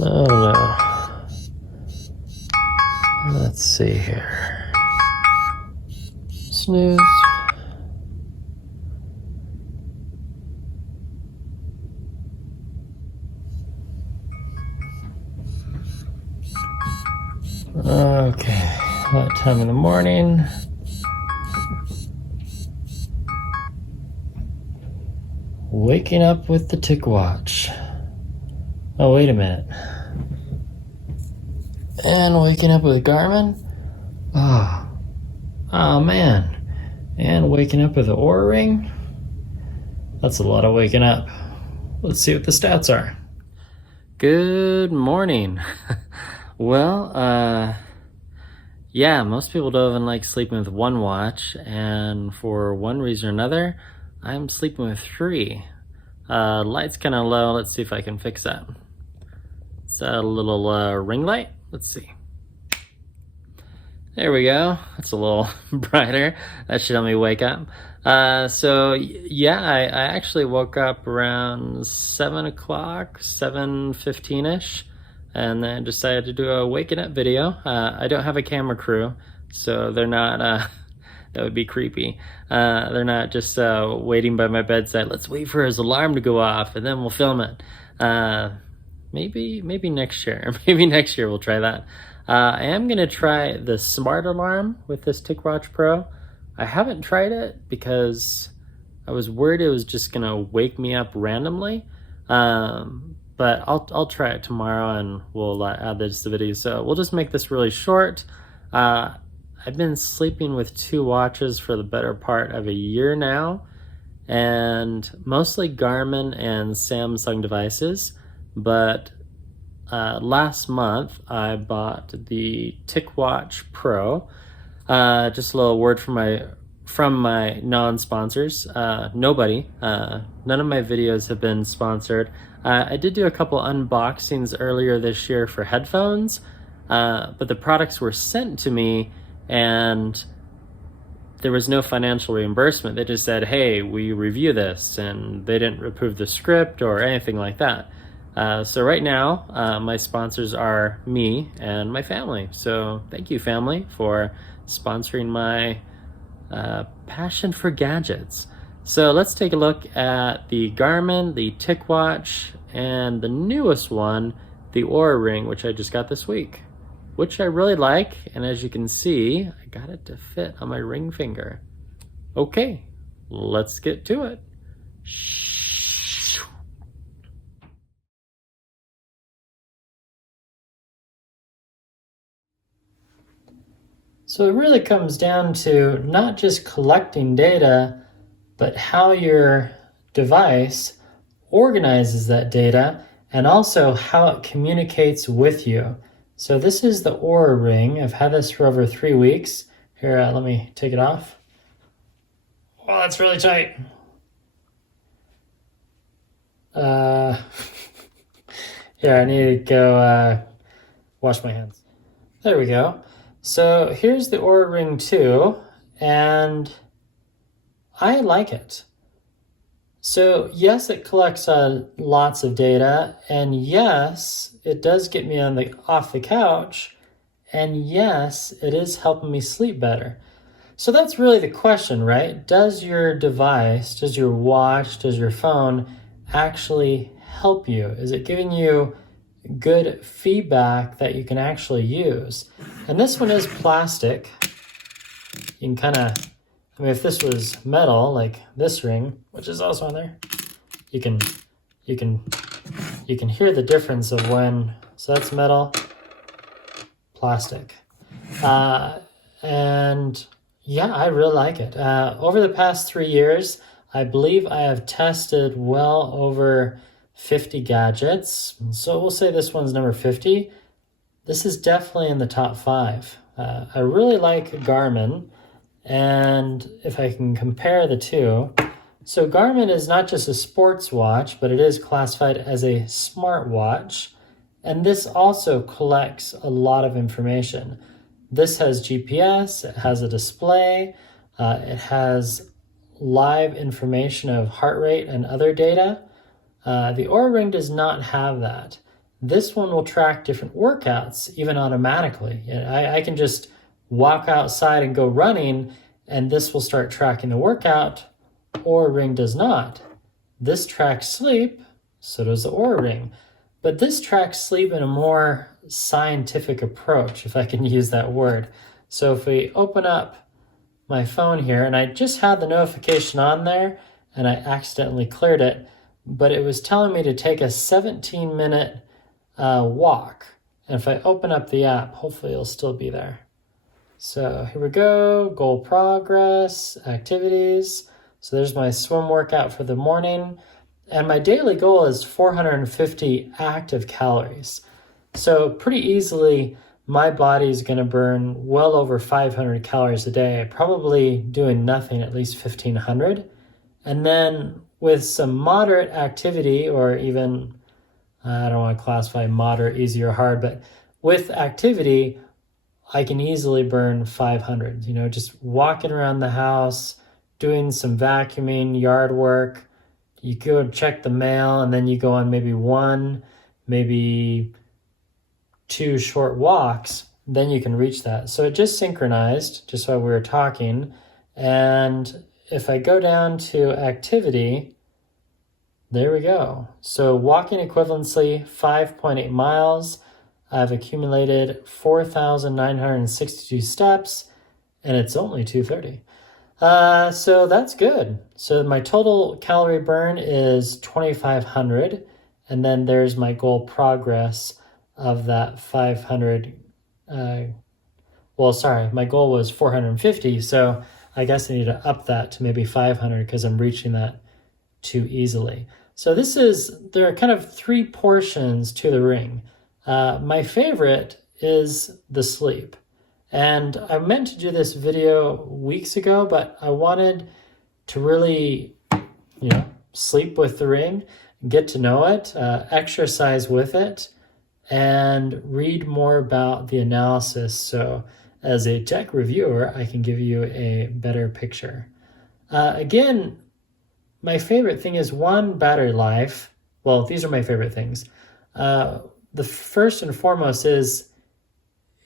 Oh no. Let's see here. Snooze. Okay, what time in the morning? Waking up with the TicWatch. Oh, wait a minute. And waking up with Garmin. Oh man. And waking up with the Oura ring. That's a lot of waking up. Let's see what the stats are. Good morning. Well, yeah, most people don't even like sleeping with one watch, and for one reason or another, I'm sleeping with three. Light's kind of low. Let's see if I can fix that. It's a little ring light. Let's see. There we go. That's a little brighter. That should help me wake up. So yeah, I actually woke up around 7 o'clock, 7:15ish, and then decided to do a waking up video. I don't have a camera crew, so they're not, that would be creepy. They're not just waiting by my bedside. Let's wait for his alarm to go off and then we'll film it. Maybe next year. Maybe next year we'll try that. I am gonna try the smart alarm with this TicWatch Pro. I haven't tried it because I was worried it was just gonna wake me up randomly. But I'll try it tomorrow and we'll add this to the video. So we'll just make this really short. I've been sleeping with two watches for the better part of a year now, and mostly Garmin and Samsung devices. But last month I bought the TicWatch Pro. Just a little word from my non-sponsors. Nobody, none of my videos have been sponsored. I did do a couple unboxings earlier this year for headphones, but the products were sent to me and there was no financial reimbursement. They just said, hey, we review this, and they didn't approve the script or anything like that. So right now, my sponsors are me and my family. So thank you, family, for sponsoring my passion for gadgets. So let's take a look at the Garmin, the TicWatch, and the newest one, the Oura ring, which I just got this week, which I really like. And as you can see, I got it to fit on my ring finger. Okay, let's get to it. So it really comes down to not just collecting data, but how your device organizes that data and also how it communicates with you. So this is the Oura ring. I've had this for over 3 weeks. Here, let me take it off. Oh, that's really tight. Here, I need to go wash my hands. There we go. So here's the Oura Ring 2, and I like it. So yes, it collects lots of data, and yes, it does get me off the couch, and yes, it is helping me sleep better. So that's really the question, right? Does your device, does your watch, does your phone actually help you? Is it giving you good feedback that you can actually use? And this one is plastic. You can kind of, I mean, if this was metal, like this ring, which is also on there, you can hear the difference of when, so that's metal, plastic. And yeah, I really like it. Over the past 3 years, I believe I have tested well over 50 gadgets. So we'll say this one's number 50. This is definitely in the top 5. I really like Garmin, and if I can compare the two, so Garmin is not just a sports watch, but it is classified as a smartwatch, and this also collects a lot of information. This has GPS, it has a display, it has live information of heart rate and other data. The Oura Ring does not have that. this one will track different workouts, even automatically. I can just walk outside and go running, and this will start tracking the workout. Oura Ring does not. This tracks sleep, so does the Oura Ring. But this tracks sleep in a more scientific approach, if I can use that word. So if we open up my phone here, and I just had the notification on there, and I accidentally cleared it, but it was telling me to take a 17-minute walk. And if I open up the app, hopefully it'll still be there. So here we go, goal progress, activities. So there's my swim workout for the morning. And my daily goal is 450 active calories. So pretty easily, my body is going to burn well over 500 calories a day, probably doing nothing, at least 1,500. And then with some moderate activity, or even, I don't want to classify moderate, easy, or hard, but with activity, I can easily burn 500. Just walking around the house, doing some vacuuming, yard work. You go check the mail, and then you go on maybe one, maybe two short walks, then you can reach that. So it just synchronized, just while we were talking. And if I go down to activity, there we go. So walking equivalency, 5.8 miles. I've accumulated 4,962 steps, and it's only 2:30. So that's good. So my total calorie burn is 2,500, and then there's my goal progress of that 500. My goal was 450, so I guess I need to up that to maybe 500 because I'm reaching that too easily. So there are kind of three portions to the ring. My favorite is the sleep. And I meant to do this video weeks ago, but I wanted to really, sleep with the ring, get to know it, exercise with it, and read more about the analysis. So as a tech reviewer, I can give you a better picture. Again, my favorite thing is battery life. Well, these are my favorite things. The first and foremost is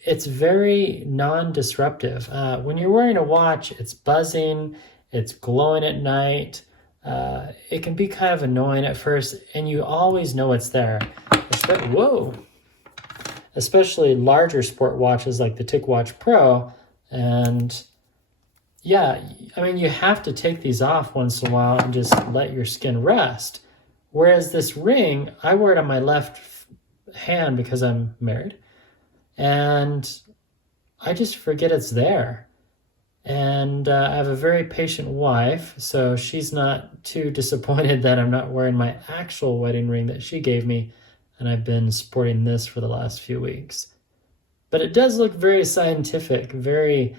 it's very non-disruptive. When you're wearing a watch, it's buzzing, it's glowing at night. It can be kind of annoying at first, and you always know it's there. Especially larger sport watches like the TicWatch Pro. And yeah, you have to take these off once in a while and just let your skin rest. Whereas this ring, I wear it on my left hand because I'm married. And I just forget it's there. And I have a very patient wife, so she's not too disappointed that I'm not wearing my actual wedding ring that she gave me, and I've been sporting this for the last few weeks. But it does look very scientific, very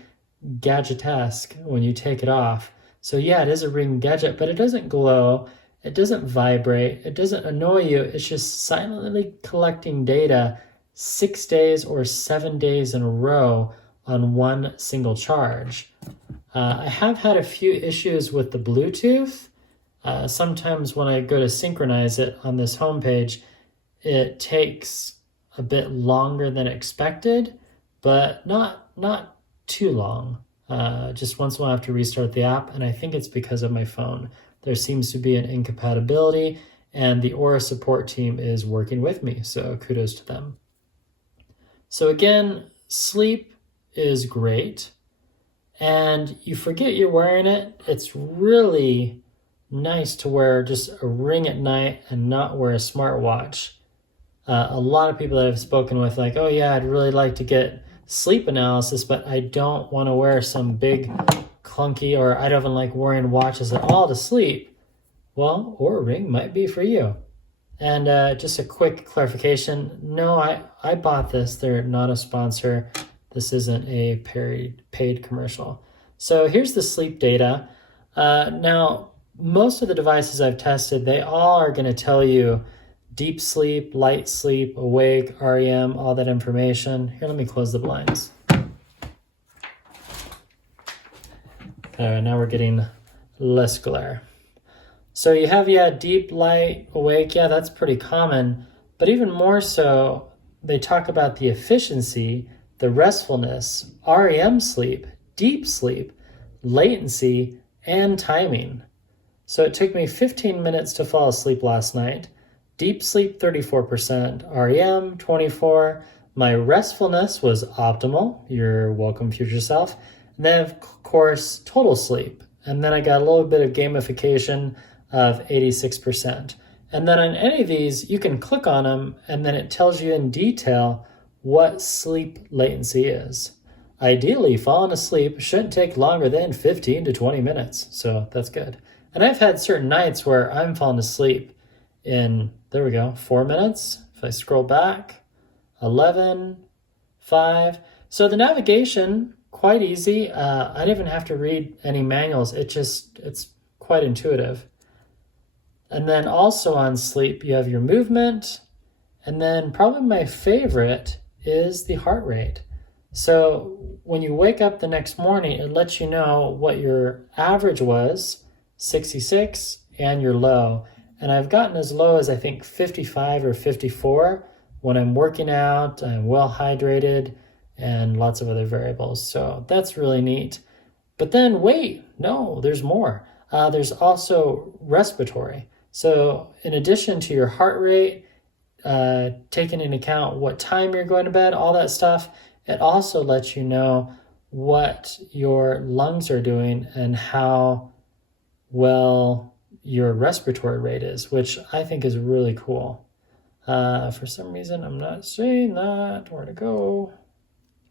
gadget-esque when you take it off. So yeah, it is a ring gadget, but it doesn't glow, it doesn't vibrate, it doesn't annoy you, it's just silently collecting data 6 days or 7 days in a row on one single charge. I have had a few issues with the Bluetooth. Sometimes when I go to synchronize it on this homepage, it takes a bit longer than expected, but not too long. Just once in a while I have to restart the app, and I think it's because of my phone. There seems to be an incompatibility, and the Oura support team is working with me, so kudos to them. So again, sleep is great, and you forget you're wearing it. It's really nice to wear just a ring at night and not wear a smartwatch. A lot of people that I've spoken with, like, oh yeah, I'd really like to get sleep analysis, but I don't want to wear some big clunky, or I don't even like wearing watches at all to sleep. Well, Oura Ring might be for you. And just a quick clarification, no, I bought this. They're not a sponsor. This isn't a paid commercial. So here's the sleep data. Now, most of the devices I've tested, they all are going to tell you deep sleep, light sleep, awake, REM, all that information. Here, let me close the blinds. Now we're getting less glare. So you have, deep, light, awake. Yeah, that's pretty common. But even more so, they talk about the efficiency, the restfulness, REM sleep, deep sleep, latency, and timing. So it took me 15 minutes to fall asleep last night. Deep sleep 34%, REM 24%. My restfulness was optimal. You're welcome, future self. And then, of course, total sleep. And then I got a little bit of gamification of 86%. And then on any of these, you can click on them, and then it tells you in detail what sleep latency is. Ideally, falling asleep shouldn't take longer than 15 to 20 minutes. So that's good. And I've had certain nights where I'm falling asleep in, 4 minutes. If I scroll back, 11, 5. So the navigation, quite easy. I didn't even have to read any manuals. It's quite intuitive. And then also on sleep, you have your movement. And then probably my favorite is the heart rate. So when you wake up the next morning, it lets you know what your average was, 66, and your low. And I've gotten as low as I think 55 or 54 when I'm working out, I'm well hydrated, and lots of other variables. So that's really neat. But then wait, no, there's more. There's also respiratory. So in addition to your heart rate, taking into account what time you're going to bed, all that stuff, it also lets you know what your lungs are doing and how well your respiratory rate is, which I think is really cool. For some reason, I'm not seeing that. Where to go?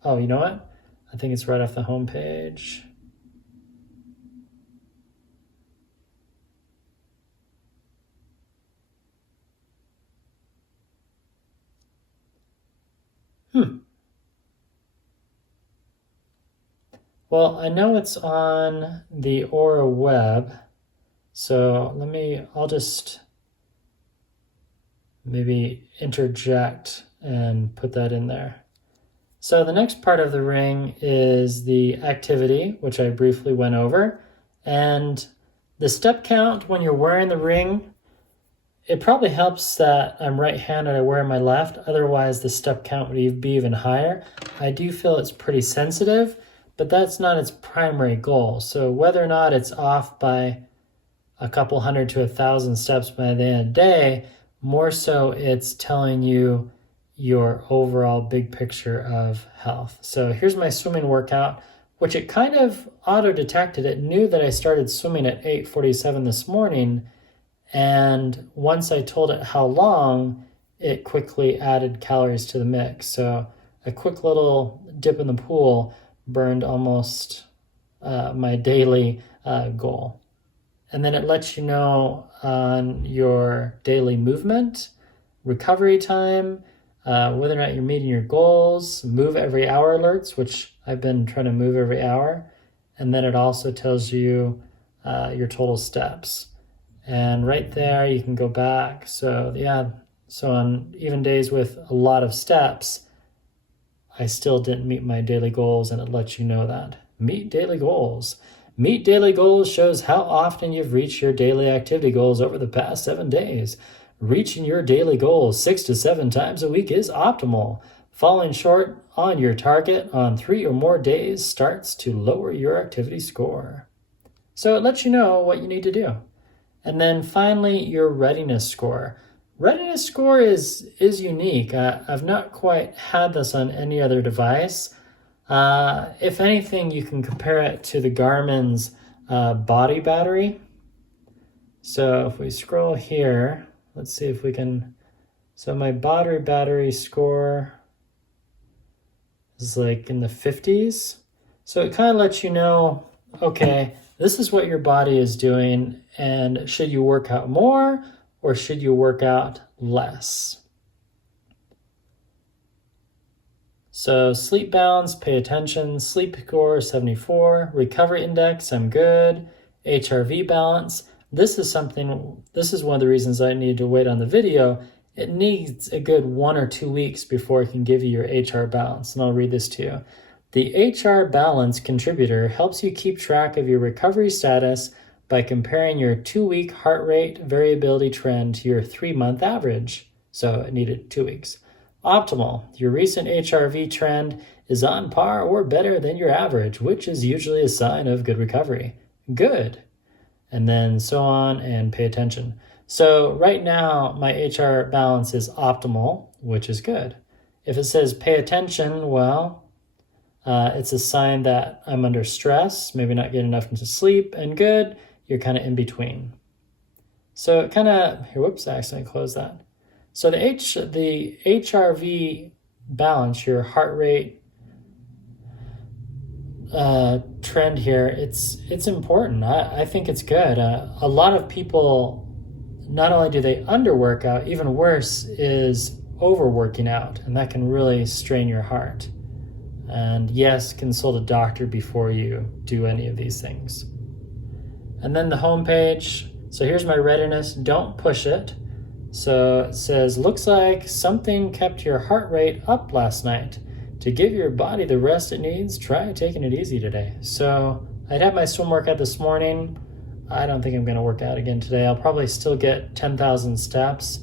Oh, you know what? I think it's right off the home page. Well, I know it's on the Oura web, so I'll just maybe interject and put that in there. So the next part of the ring is the activity, which I briefly went over, and the step count when you're wearing the ring, it probably helps that I'm right-handed, I wear my left, otherwise the step count would be even higher. I do feel it's pretty sensitive, but that's not its primary goal. So whether or not it's off by a couple hundred to 1,000 steps by the end of the day, more so it's telling you your overall big picture of health. So here's my swimming workout, which it kind of auto-detected. It knew that I started swimming at 8:47 this morning, and once I told it how long, it quickly added calories to the mix. So a quick little dip in the pool burned almost my daily goal. And then it lets you know on your daily movement, recovery time, whether or not you're meeting your goals, move every hour alerts, which I've been trying to move every hour. And then it also tells you your total steps. And right there, you can go back. So on even days with a lot of steps, I still didn't meet my daily goals, and it lets you know that. Meet daily goals. Meet daily goals shows how often you've reached your daily activity goals over the past 7 days. Reaching your daily goals 6 to 7 times a week is optimal. Falling short on your target on 3 or more days starts to lower your activity score. So it lets you know what you need to do. And then finally, your readiness score. Readiness score is unique. I've not quite had this on any other device. If anything, you can compare it to the Garmin's body battery. So if we scroll here, let's see if we can. So my body battery score is like in the 50s. So it kind of lets you know, okay, this is what your body is doing, and should you work out more or should you work out less? So sleep balance, pay attention. Sleep score 74. Recovery index, I'm good. HRV balance. This is one of the reasons I needed to wait on the video. It needs a good 1 or 2 weeks before it can give you your HR balance. And I'll read this to you. The HR balance contributor helps you keep track of your recovery status by comparing your 2-week heart rate variability trend to your 3-month average. So it needed 2 weeks. Optimal, your recent HRV trend is on par or better than your average, which is usually a sign of good recovery. Good. And then so on, and pay attention. So right now, my HR balance is optimal, which is good. If it says pay attention, well, it's a sign that I'm under stress, maybe not getting enough into sleep, and good, you're kind of in between. So it kind of, here, whoops, I accidentally closed that. So the HRV balance, your heart rate trend here, it's important. I think it's good. A lot of people, not only do they underwork out, even worse is overworking out, and that can really strain your heart. And yes, consult a doctor before you do any of these things. And then the home page. So here's my readiness. Don't push it. So it says, looks like something kept your heart rate up last night. To give your body the rest it needs, try taking it easy today. So I'd had my swim workout this morning. I don't think I'm going to work out again today. I'll probably still get 10,000 steps.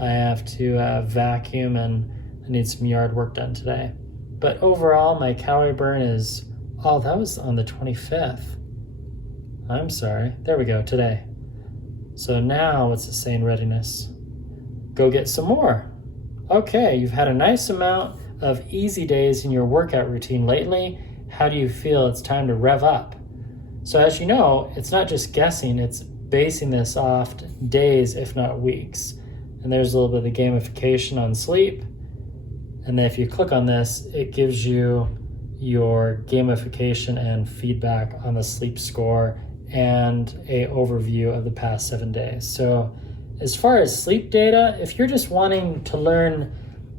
I have to vacuum, and I need some yard work done today. But overall, my calorie burn is, oh, that was on the 25th. I'm sorry. There we go, today. So now what's it say in readiness? Go get some more. Okay, you've had a nice amount of easy days in your workout routine lately. How do you feel it's time to rev up? So as you know, it's not just guessing, it's basing this off days, if not weeks. And there's a little bit of the gamification on sleep. And then if you click on this, it gives you your gamification and feedback on the sleep score and a overview of the past 7 days. So as far as sleep data, if you're just wanting to learn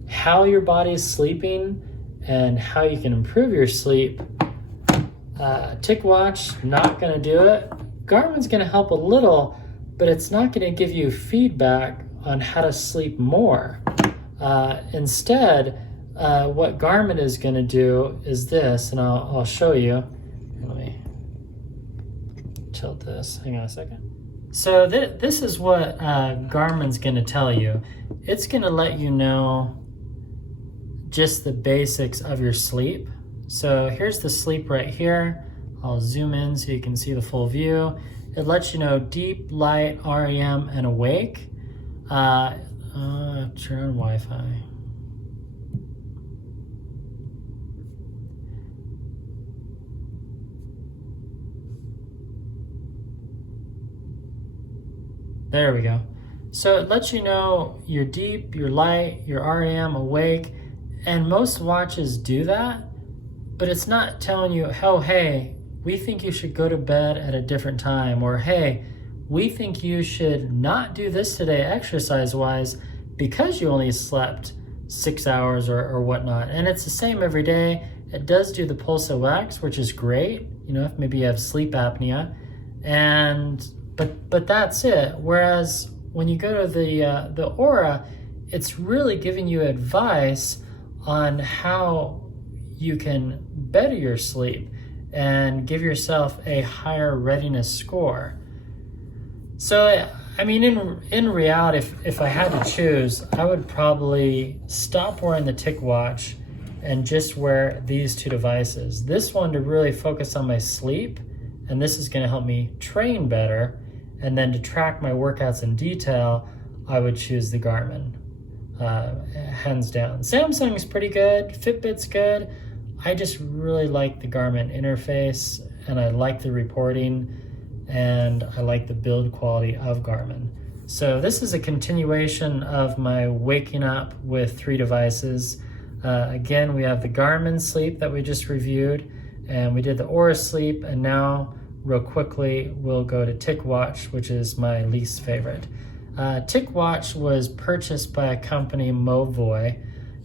how your body's sleeping and how you can improve your sleep, TicWatch, not going to do it. Garmin's going to help a little, but it's not going to give you feedback on how to sleep more. Instead, what Garmin is going to do is this, and I'll show you. Let me tilt this. Hang on a second. So this is what Garmin's going to tell you. It's going to let you know just the basics of your sleep. So here's the sleep right here. I'll zoom in so you can see the full view. It lets you know deep, light, REM, and awake. Turn on Wi-Fi. There we go. So it lets you know your deep, your light, your REM, awake, and most watches do that, but it's not telling you, oh, hey, we think you should go to bed at a different time, or hey, we think you should not do this today exercise-wise because you only slept 6 hours or whatnot. And it's the same every day. It does do the pulse wax, which is great, you know, if maybe you have sleep apnea, but that's it. Whereas when you go to the Oura, it's really giving you advice on how you can better your sleep and give yourself a higher readiness score. So, I mean, in reality, if I had to choose, I would probably stop wearing the TicWatch and just wear these two devices. This one to really focus on my sleep, and this is going to help me train better. And then to track my workouts in detail, I would choose the Garmin, hands down. Samsung's pretty good, Fitbit's good. I just really like the Garmin interface, and I like the reporting, and I like the build quality of Garmin. So this is a continuation of my waking up with 3 devices. Again, we have the Garmin sleep that we just reviewed, and we did the Oura sleep, and now real quickly we'll go to TicWatch, which is my least favorite. TicWatch was purchased by a company, Movoy,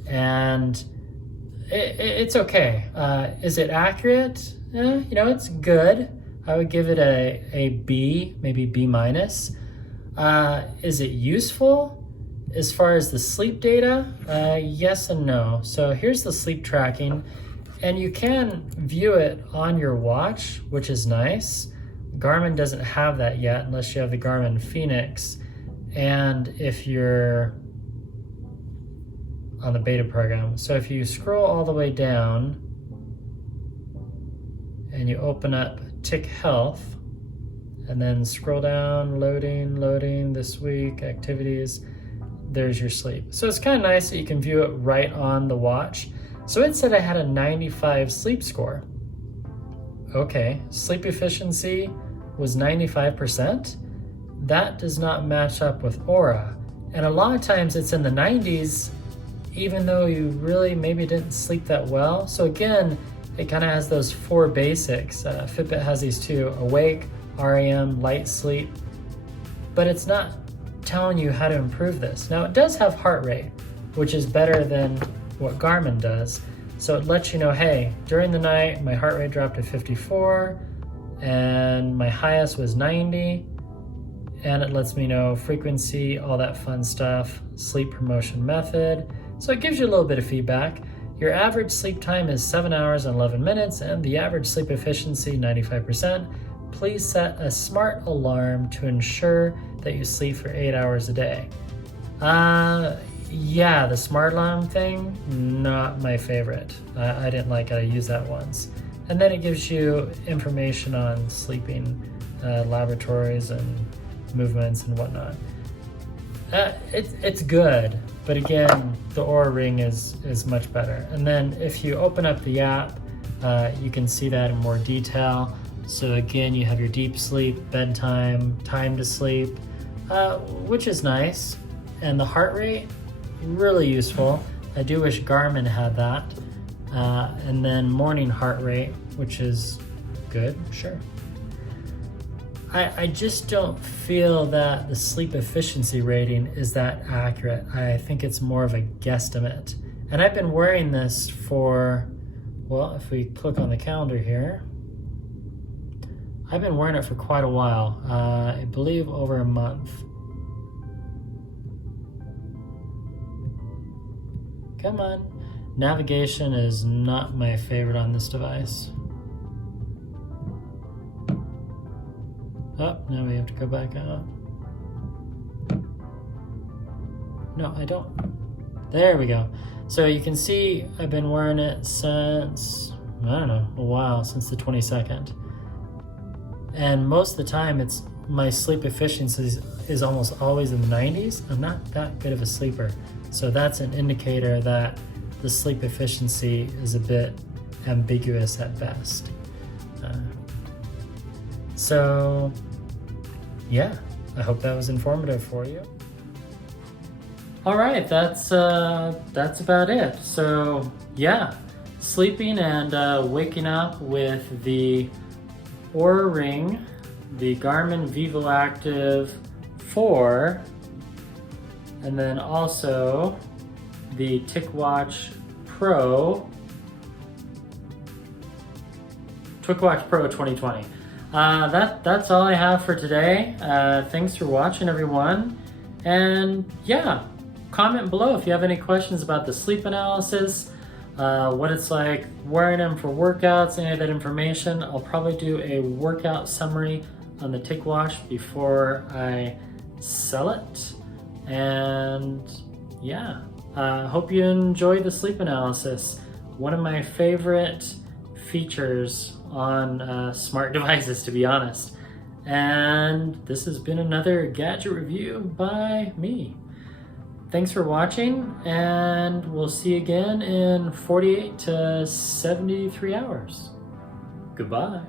and it's okay. Is it accurate? You know, it's good. I would give it a B, maybe B minus. Is it useful as far as the sleep data? Yes and no. So here's the sleep tracking, and you can view it on your watch, which is nice. Garmin doesn't have that yet unless you have the Garmin Fenix. And if you're on the beta program. So if you scroll all the way down and you open up Tic Health, and then scroll down, loading this week, activities, there's your sleep. So it's kind of nice that you can view it right on the watch. So it said I had a 95 sleep score. Okay, sleep efficiency was 95%. That does not match up with Oura. And a lot of times it's in the 90s, even though you really maybe didn't sleep that well. So again, it kind of has those four basics. Fitbit has these two: awake, REM, light sleep, but it's not telling you how to improve this. Now it does have heart rate, which is better than what Garmin does. So it lets you know, hey, during the night, my heart rate dropped to 54 and my highest was 90. And it lets me know frequency, all that fun stuff, sleep promotion method. So it gives you a little bit of feedback. Your average sleep time is 7 hours and 11 minutes and the average sleep efficiency, 95%. Please set a smart alarm to ensure that you sleep for 8 hours a day. Yeah, the smart alarm thing, not my favorite. I didn't like it, I used that once. And then it gives you information on sleeping laboratories and movements and whatnot. It's good, but again, the Oura Ring is much better. And then if you open up the app, you can see that in more detail. So again, you have your deep sleep, bedtime, time to sleep, which is nice. And the heart rate, really useful. I do wish Garmin had that. And then morning heart rate, which is good, sure. I just don't feel that the sleep efficiency rating is that accurate. I think it's more of a guesstimate. And I've been wearing this for, well, if we click on the calendar here, I've been wearing it for quite a while. I believe over a month. Come on. Navigation is not my favorite on this device. Oh, now we have to go back out. No, I don't. There we go. So you can see I've been wearing it since, I don't know, a while, since the 22nd. And most of the time it's my sleep efficiency is almost always in the 90s. I'm not that good of a sleeper. So that's an indicator that the sleep efficiency is a bit ambiguous at best. So yeah, I hope that was informative for you. All right, that's about it. So yeah, sleeping and waking up with the Oura Ring, the Garmin Vivo Active 4, and then also the TicWatch Pro 2020. That's all I have for today. Thanks for watching, everyone. And yeah, comment below if you have any questions about the sleep analysis, what it's like wearing them for workouts, any of that information. I'll probably do a workout summary on the TicWatch before I sell it. And yeah, hope you enjoy the sleep analysis. One of my favorite features on smart devices, to be honest. And this has been another gadget review by me. Thanks for watching, and we'll see you again in 48 to 73 hours. Goodbye.